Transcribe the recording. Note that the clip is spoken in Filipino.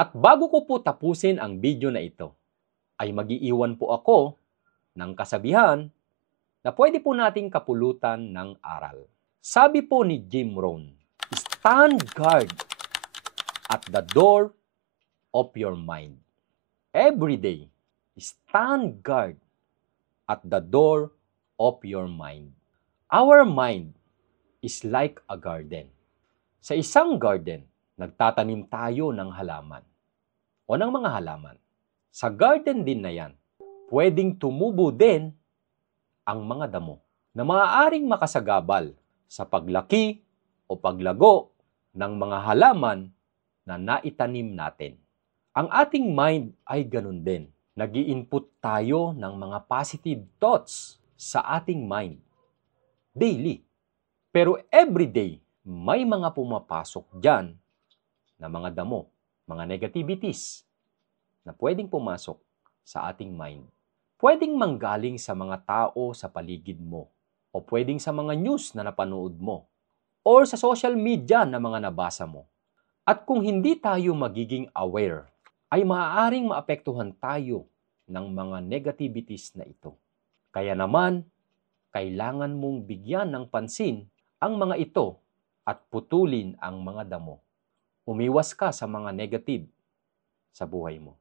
At bago ko po tapusin ang video na ito, ay mag-iiwan po ako ng kasabihan na pwede po nating kapulutan ng aral. Sabi po ni Jim Rohn, stand guard at the door of your mind. Every day, stand guard at the door of your mind. Our mind is like a garden. Sa isang garden, nagtatanim tayo ng halaman o ng mga halaman. Sa garden din na yan, pwedeng tumubo din ang mga damo na maaaring makasagabal sa paglaki o paglago ng mga halaman na naitanim natin. Ang ating mind ay ganun din. Nag-i-input tayo ng mga positive thoughts sa ating mind daily. Pero everyday, may mga pumapasok dyan na mga damo, mga negativities na pwedeng pumasok sa ating mind. Pwedeng manggaling sa mga tao sa paligid mo o pwedeng sa mga news na napanood mo or sa social media na mga nabasa mo. At kung hindi tayo magiging aware, ay maaaring maapektuhan tayo ng mga negativities na ito. Kaya naman, kailangan mong bigyan ng pansin ang mga ito at putulin ang mga damo. Umiwas ka sa mga negative sa buhay mo.